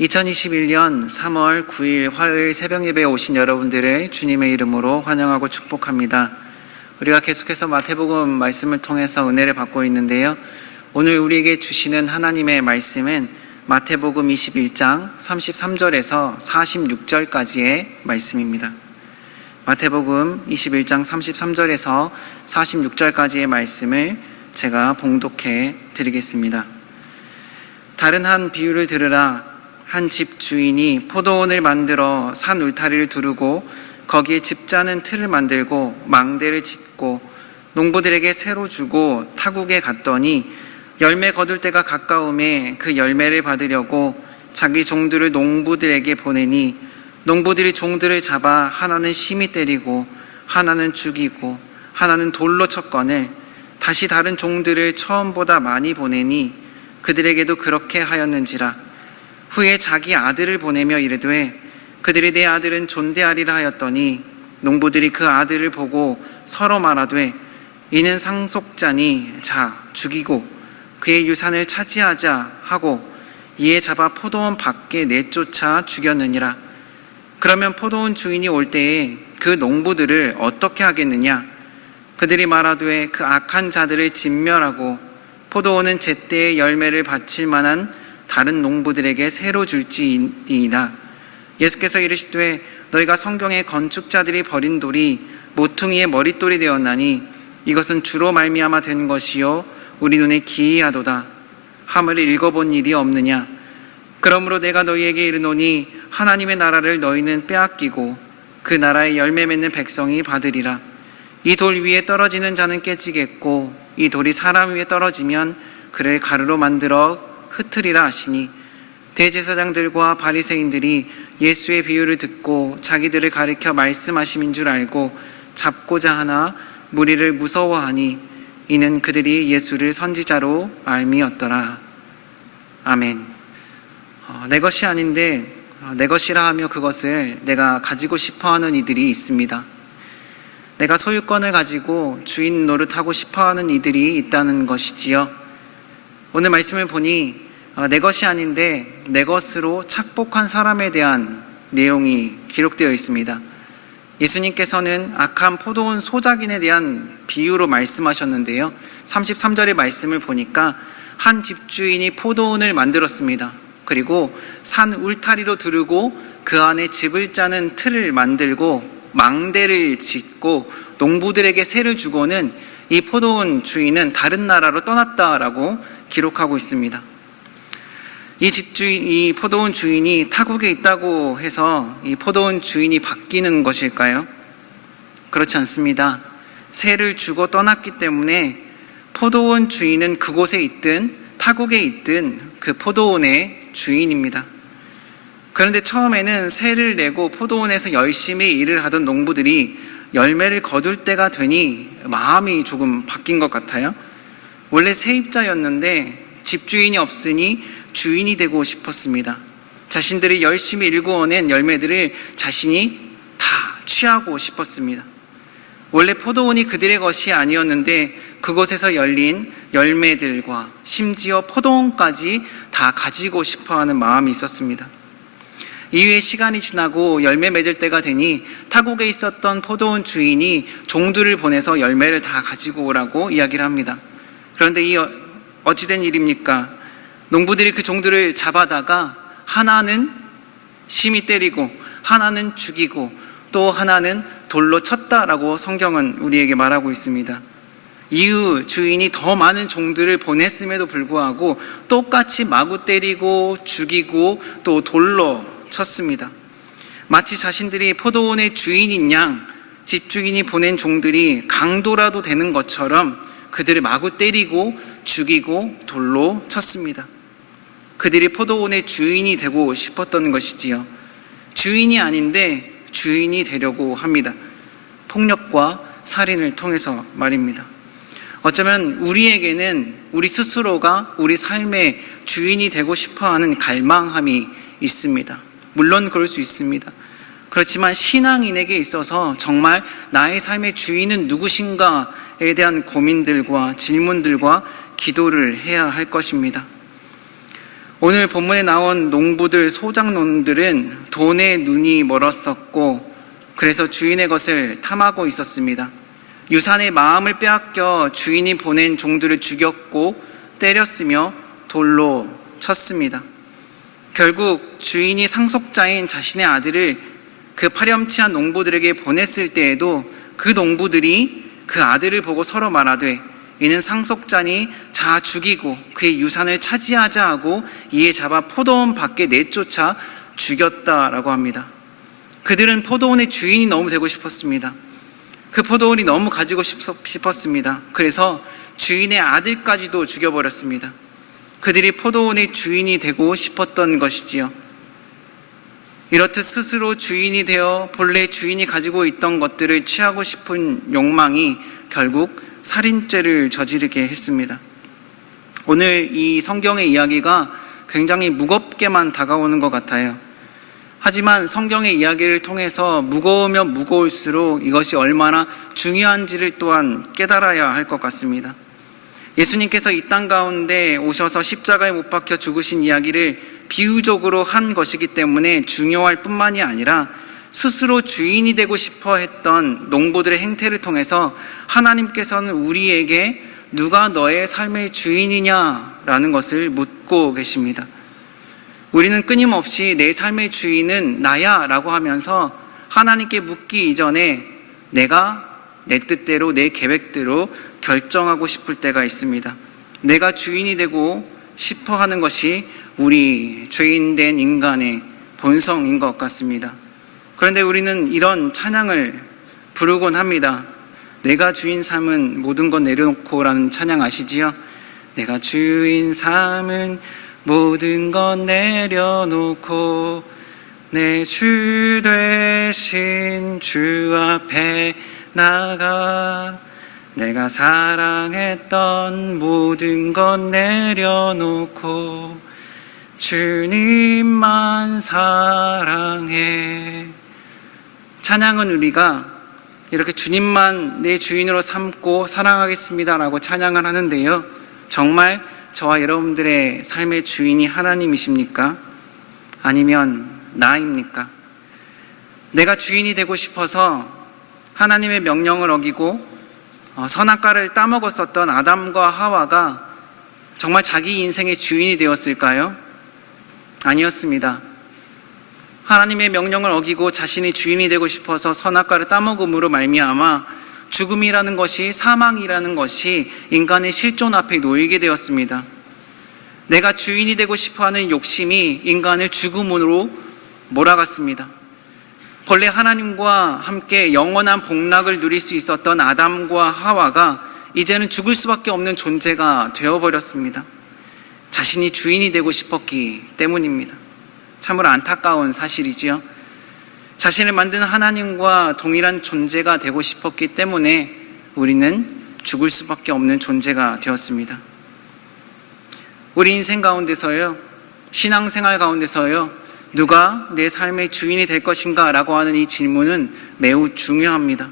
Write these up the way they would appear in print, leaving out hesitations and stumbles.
2021년 3월 9일 화요일 새벽 예배에 오신 여러분들을 주님의 이름으로 환영하고 축복합니다. 우리가 계속해서 마태복음 말씀을 통해서 은혜를 받고 있는데요. 오늘 우리에게 주시는 하나님의 말씀은 마태복음 21장 33절에서 46절까지의 말씀입니다. 마태복음 21장 33절에서 46절까지의 말씀을 제가 봉독해 드리겠습니다. 다른 한 비유를 들으라. 한 집 주인이 포도원을 만들어 산 울타리를 두르고 거기에 집 짜는 틀을 만들고 망대를 짓고 농부들에게 새로 주고 타국에 갔더니 열매 거둘 때가 가까움에 그 열매를 받으려고 자기 종들을 농부들에게 보내니 농부들이 종들을 잡아 하나는 심히 때리고 하나는 죽이고 하나는 돌로 쳤거늘 다시 다른 종들을 처음보다 많이 보내니 그들에게도 그렇게 하였는지라. 후에 자기 아들을 보내며 이르되 그들이 내 아들은 존대하리라 하였더니 농부들이 그 아들을 보고 서로 말하되 이는 상속자니 자 죽이고 그의 유산을 차지하자 하고 이에 잡아 포도원 밖에 내쫓아 죽였느니라. 그러면 포도원 주인이 올 때에 그 농부들을 어떻게 하겠느냐? 그들이 말하되 그 악한 자들을 진멸하고 포도원은 제때에 열매를 바칠 만한 다른 농부들에게 새로 줄지이다. 예수께서 이르시되 너희가 성경에 건축자들이 버린 돌이 모퉁이의 머릿돌이 되었나니 이것은 주로 말미암아 된 것이요 우리 눈에 기이하도다 함을 읽어본 일이 없느냐. 그러므로 내가 너희에게 이르노니 하나님의 나라를 너희는 빼앗기고 그 나라의 열매 맺는 백성이 받으리라. 이 돌 위에 떨어지는 자는 깨지겠고 이 돌이 사람 위에 떨어지면 그를 가루로 만들어 흩으리라 하시니 대제사장들과 바리새인들이 예수의 비유를 듣고 자기들을 가리켜 말씀하심인 줄 알고 잡고자 하나 무리를 무서워하니 이는 그들이 예수를 선지자로 알미었더라. 아멘. 내 것이 아닌데 내 것이라 하며 그것을 내가 가지고 싶어하는 이들이 있습니다. 내가 소유권을 가지고 주인 노릇하고 싶어하는 이들이 있다는 것이지요. 오늘 말씀을 보니 내 것이 아닌데 내 것으로 착복한 사람에 대한 내용이 기록되어 있습니다. 예수님께서는 악한 포도원 소작인에 대한 비유로 말씀하셨는데요. 33절의 말씀을 보니까 한 집주인이 포도원을 만들었습니다. 그리고 산 울타리로 두르고 그 안에 집을 짜는 틀을 만들고 망대를 짓고 농부들에게 새를 주고는 이 포도원 주인은 다른 나라로 떠났다라고 기록하고 있습니다. 이 포도원 주인이 타국에 있다고 해서 이 포도원 주인이 바뀌는 것일까요? 그렇지 않습니다. 새를 주고 떠났기 때문에 포도원 주인은 그곳에 있든 타국에 있든 그 포도원의 주인입니다. 그런데 처음에는 새를 내고 포도원에서 열심히 일을 하던 농부들이 열매를 거둘 때가 되니 마음이 조금 바뀐 것 같아요. 원래 세입자였는데 집주인이 없으니 주인이 되고 싶었습니다. 자신들이 열심히 일구어낸 열매들을 자신이 다 취하고 싶었습니다. 원래 포도원이 그들의 것이 아니었는데 그곳에서 열린 열매들과 심지어 포도원까지 다 가지고 싶어하는 마음이 있었습니다. 이후에 시간이 지나고 열매 맺을 때가 되니 타국에 있었던 포도원 주인이 종들을 보내서 열매를 다 가지고 오라고 이야기를 합니다. 그런데 이 어찌된 일입니까? 농부들이 그 종들을 잡아다가 하나는 심히 때리고 하나는 죽이고 또 하나는 돌로 쳤다라고 성경은 우리에게 말하고 있습니다. 이후 주인이 더 많은 종들을 보냈음에도 불구하고 똑같이 마구 때리고 죽이고 또 돌로 쳤습니다. 마치 자신들이 포도원의 주인인 양 집주인이 보낸 종들이 강도라도 되는 것처럼 그들을 마구 때리고 죽이고 돌로 쳤습니다. 그들이 포도원의 주인이 되고 싶었던 것이지요. 주인이 아닌데 주인이 되려고 합니다. 폭력과 살인을 통해서 말입니다. 어쩌면 우리에게는 우리 스스로가 우리 삶의 주인이 되고 싶어하는 갈망함이 있습니다. 물론 그럴 수 있습니다. 그렇지만 신앙인에게 있어서 정말 나의 삶의 주인은 누구신가에 대한 고민들과 질문들과 기도를 해야 할 것입니다. 오늘 본문에 나온 농부들, 소작농들은 돈에 눈이 멀었었고 그래서 주인의 것을 탐하고 있었습니다. 유산의 마음을 빼앗겨 주인이 보낸 종들을 죽였고 때렸으며 돌로 쳤습니다. 결국 주인이 상속자인 자신의 아들을 그 파렴치한 농부들에게 보냈을 때에도 그 농부들이 그 아들을 보고 서로 말하되 이는 상속자니 자 죽이고 그의 유산을 차지하자 하고 이에 잡아 포도원 밖에 내쫓아 죽였다라고 합니다. 그들은 포도원의 주인이 너무 되고 싶었습니다. 그 포도원이 너무 가지고 싶었습니다. 그래서 주인의 아들까지도 죽여버렸습니다. 그들이 포도원의 주인이 되고 싶었던 것이지요. 이렇듯 스스로 주인이 되어 본래 주인이 가지고 있던 것들을 취하고 싶은 욕망이 결국 살인죄를 저지르게 했습니다. 오늘 이 성경의 이야기가 굉장히 무겁게만 다가오는 것 같아요. 하지만 성경의 이야기를 통해서 무거우면 무거울수록 이것이 얼마나 중요한지를 또한 깨달아야 할 것 같습니다. 예수님께서 이 땅 가운데 오셔서 십자가에 못 박혀 죽으신 이야기를 비유적으로 한 것이기 때문에 중요할 뿐만이 아니라 스스로 주인이 되고 싶어 했던 농부들의 행태를 통해서 하나님께서는 우리에게 누가 너의 삶의 주인이냐라는 것을 묻고 계십니다. 우리는 끊임없이 내 삶의 주인은 나야 라고 하면서 하나님께 묻기 이전에 내가 내 뜻대로 내 계획대로 결정하고 싶을 때가 있습니다. 내가 주인이 되고 싶어 하는 것이 우리 죄인된 인간의 본성인 것 같습니다. 그런데 우리는 이런 찬양을 부르곤 합니다. 내가 주인 삼은 모든 것 내려놓고 라는 찬양 아시지요? 내가 주인 삼은 모든 것 내려놓고 내 주 되신 주 앞에 나가 내가 사랑했던 모든 것 내려놓고 주님만 사랑해. 찬양은 우리가 이렇게 주님만 내 주인으로 삼고 사랑하겠습니다라고 찬양을 하는데요, 정말 저와 여러분들의 삶의 주인이 하나님이십니까? 아니면 나입니까? 내가 주인이 되고 싶어서 하나님의 명령을 어기고 선악과를 따먹었었던 아담과 하와가 정말 자기 인생의 주인이 되었을까요? 아니었습니다. 하나님의 명령을 어기고 자신이 주인이 되고 싶어서 선악과를 따먹음으로 말미암아 죽음이라는 것이, 사망이라는 것이 인간의 실존 앞에 놓이게 되었습니다. 내가 주인이 되고 싶어하는 욕심이 인간을 죽음으로 몰아갔습니다. 본래 하나님과 함께 영원한 복락을 누릴 수 있었던 아담과 하와가 이제는 죽을 수밖에 없는 존재가 되어버렸습니다. 자신이 주인이 되고 싶었기 때문입니다. 참으로 안타까운 사실이지요. 자신을 만든 하나님과 동일한 존재가 되고 싶었기 때문에 우리는 죽을 수밖에 없는 존재가 되었습니다. 우리 인생 가운데서요, 신앙생활 가운데서요, 누가 내 삶의 주인이 될 것인가 라고 하는 이 질문은 매우 중요합니다.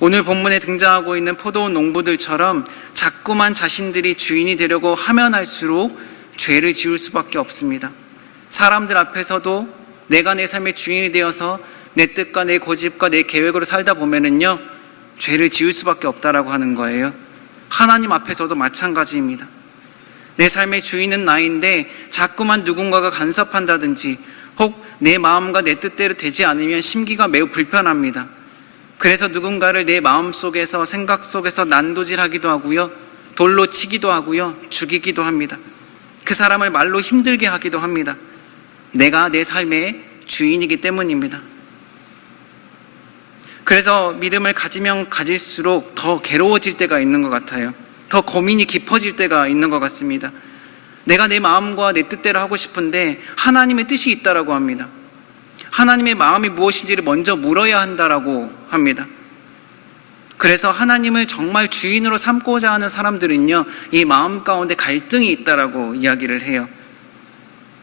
오늘 본문에 등장하고 있는 포도원 농부들처럼 자꾸만 자신들이 주인이 되려고 하면 할수록 죄를 지을 수밖에 없습니다. 사람들 앞에서도 내가 내 삶의 주인이 되어서 내 뜻과 내 고집과 내 계획으로 살다 보면은요, 죄를 지을 수밖에 없다라고 하는 거예요. 하나님 앞에서도 마찬가지입니다. 내 삶의 주인은 나인데 자꾸만 누군가가 간섭한다든지 혹 내 마음과 내 뜻대로 되지 않으면 심기가 매우 불편합니다. 그래서 누군가를 내 마음속에서, 생각 속에서 난도질하기도 하고요, 돌로 치기도 하고요, 죽이기도 합니다. 그 사람을 말로 힘들게 하기도 합니다. 내가 내 삶의 주인이기 때문입니다. 그래서 믿음을 가지면 가질수록 더 괴로워질 때가 있는 것 같아요. 더 고민이 깊어질 때가 있는 것 같습니다. 내가 내 마음과 내 뜻대로 하고 싶은데 하나님의 뜻이 있다라고 합니다. 하나님의 마음이 무엇인지를 먼저 물어야 한다라고 합니다. 그래서 하나님을 정말 주인으로 삼고자 하는 사람들은요, 이 마음 가운데 갈등이 있다라고 이야기를 해요.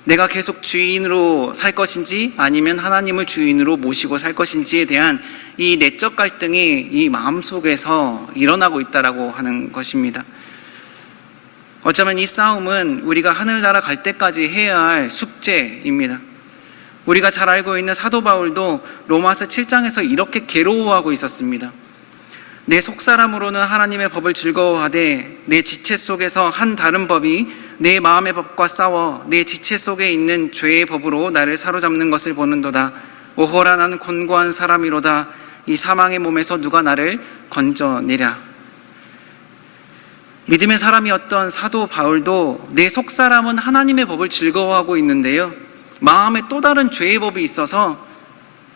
내가 계속 주인으로 살 것인지 아니면 하나님을 주인으로 모시고 살 것인지에 대한 이 내적 갈등이 이 마음 속에서 일어나고 있다라고 하는 것입니다. 어쩌면 이 싸움은 우리가 하늘나라 갈 때까지 해야 할 숙제입니다. 우리가 잘 알고 있는 사도 바울도 로마서 7장에서 이렇게 괴로워하고 있었습니다. 내 속사람으로는 하나님의 법을 즐거워하되 내 지체 속에서 한 다른 법이 내 마음의 법과 싸워 내 지체 속에 있는 죄의 법으로 나를 사로잡는 것을 보는도다. 오호라, 나는 곤고한 사람이로다. 이 사망의 몸에서 누가 나를 건져내랴. 믿음의 사람이었던 사도 바울도 내 속사람은 하나님의 법을 즐거워하고 있는데요, 마음에 또 다른 죄의 법이 있어서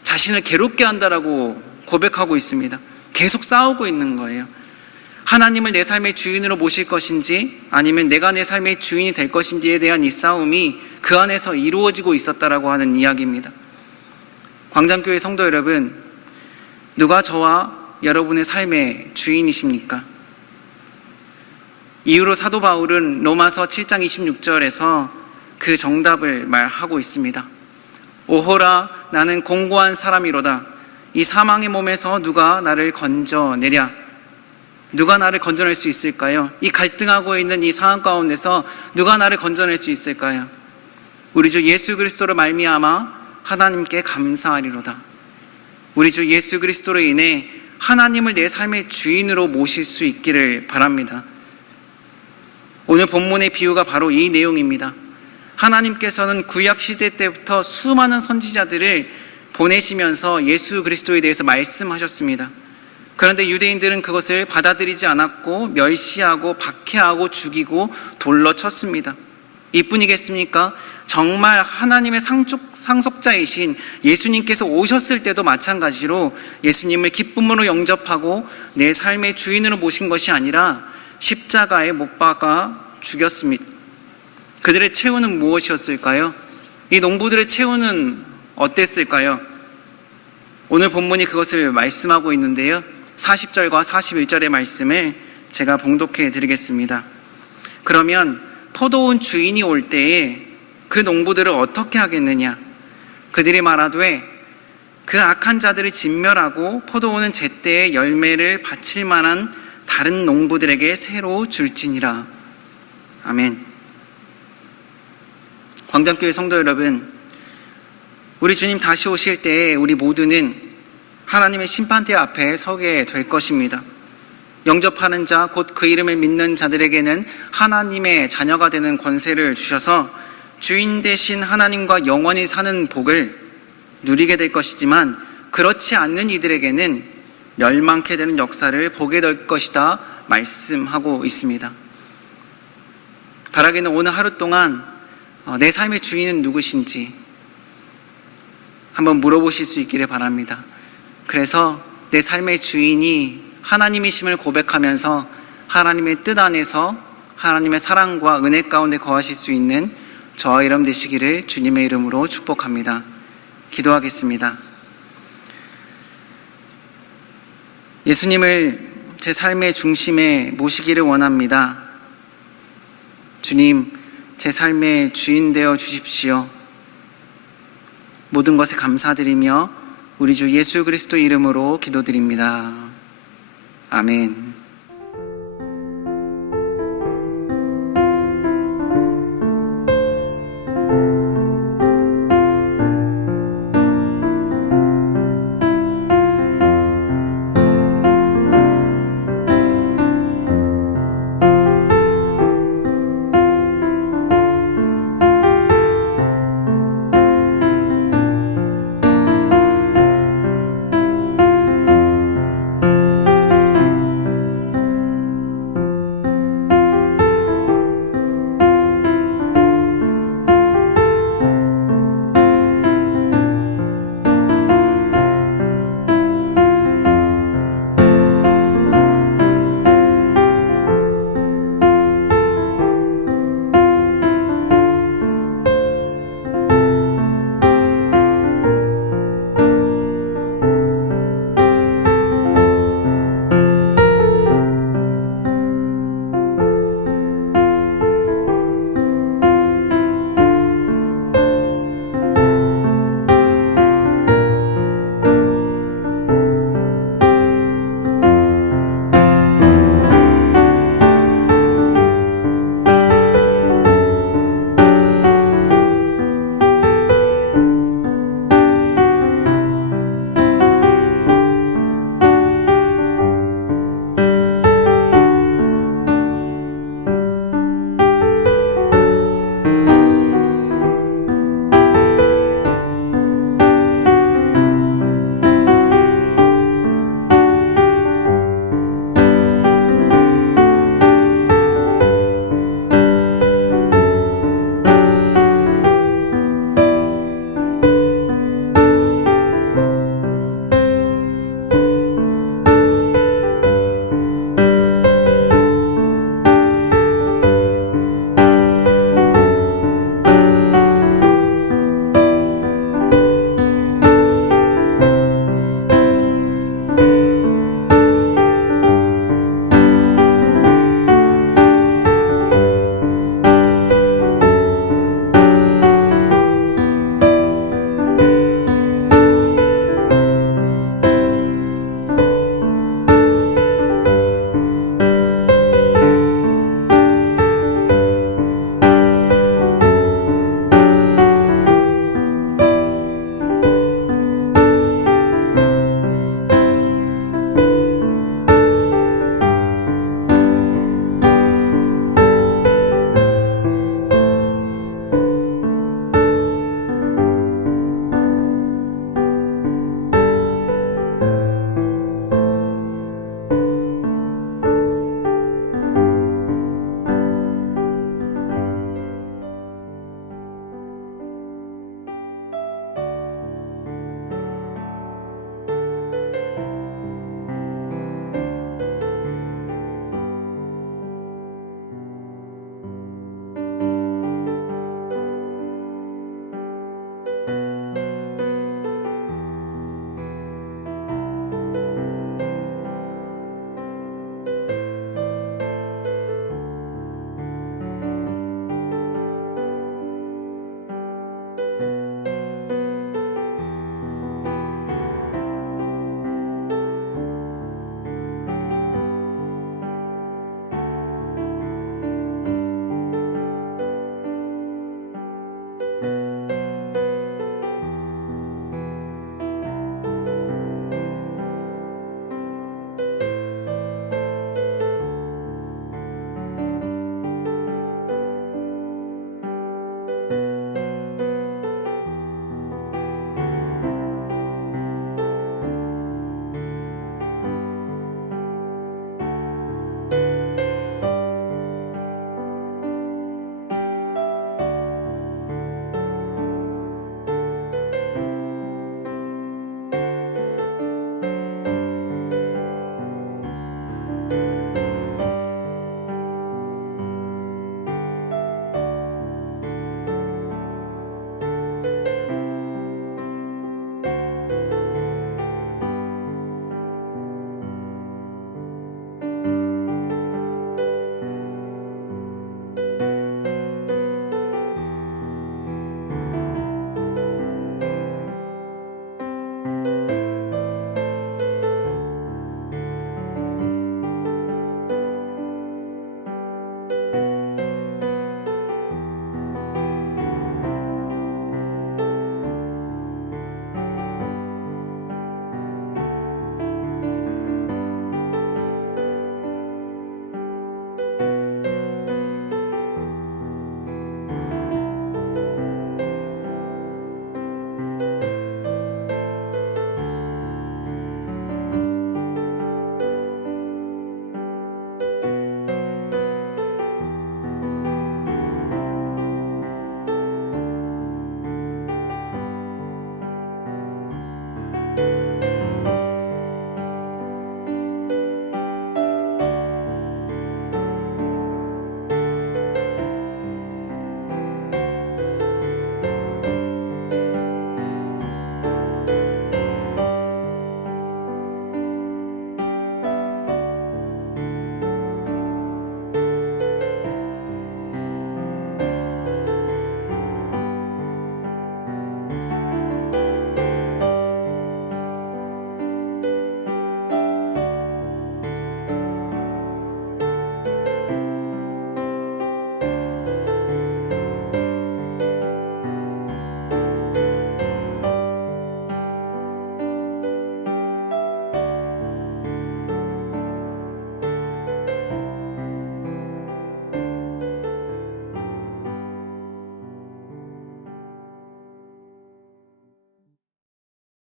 자신을 괴롭게 한다라고 고백하고 있습니다. 계속 싸우고 있는 거예요. 하나님을 내 삶의 주인으로 모실 것인지 아니면 내가 내 삶의 주인이 될 것인지에 대한 이 싸움이 그 안에서 이루어지고 있었다라고 하는 이야기입니다. 광장교회 성도 여러분, 누가 저와 여러분의 삶의 주인이십니까? 이후로 사도 바울은 로마서 7장 26절에서 그 정답을 말하고 있습니다. 오호라, 나는 공고한 사람이로다. 이 사망의 몸에서 누가 나를 건져내랴. 누가 나를 건져낼 수 있을까요? 이 갈등하고 있는 이 상황 가운데서 누가 나를 건져낼 수 있을까요? 우리 주 예수 그리스도로 말미암아 하나님께 감사하리로다. 우리 주 예수 그리스도로 인해 하나님을 내 삶의 주인으로 모실 수 있기를 바랍니다. 오늘 본문의 비유가 바로 이 내용입니다. 하나님께서는 구약시대 때부터 수많은 선지자들을 보내시면서 예수 그리스도에 대해서 말씀하셨습니다. 그런데 유대인들은 그것을 받아들이지 않았고 멸시하고 박해하고 죽이고 돌로 쳤습니다. 이뿐이겠습니까? 정말 하나님의 상속자이신 예수님께서 오셨을 때도 마찬가지로 예수님을 기쁨으로 영접하고 내 삶의 주인으로 모신 것이 아니라 십자가에 못 박아 죽였습니다. 그들의 최후는 무엇이었을까요? 이 농부들의 최후는 어땠을까요? 오늘 본문이 그것을 말씀하고 있는데요, 40절과 41절의 말씀을 제가 봉독해 드리겠습니다. 그러면 포도원 주인이 올 때에 그 농부들을 어떻게 하겠느냐? 그들이 말하되 그 악한 자들을 진멸하고 포도원은 제때에 열매를 바칠 만한 다른 농부들에게 새로 줄지니라. 아멘. 광장교회 성도 여러분, 우리 주님 다시 오실 때에 우리 모두는 하나님의 심판대 앞에 서게 될 것입니다. 영접하는 자, 곧 그 이름을 믿는 자들에게는 하나님의 자녀가 되는 권세를 주셔서 주인 되신 하나님과 영원히 사는 복을 누리게 될 것이지만, 그렇지 않는 이들에게는 멸망케 되는 역사를 보게 될 것이다 말씀하고 있습니다. 바라기는 오늘 하루 동안 내 삶의 주인은 누구신지 한번 물어보실 수 있기를 바랍니다. 그래서 내 삶의 주인이 하나님이심을 고백하면서 하나님의 뜻 안에서 하나님의 사랑과 은혜 가운데 거하실 수 있는 저와 여러분 되시기를 주님의 이름으로 축복합니다. 기도하겠습니다. 예수님을 제 삶의 중심에 모시기를 원합니다. 주님, 제 삶의 주인 되어 주십시오. 모든 것에 감사드리며 우리 주 예수 그리스도 이름으로 기도드립니다. 아멘.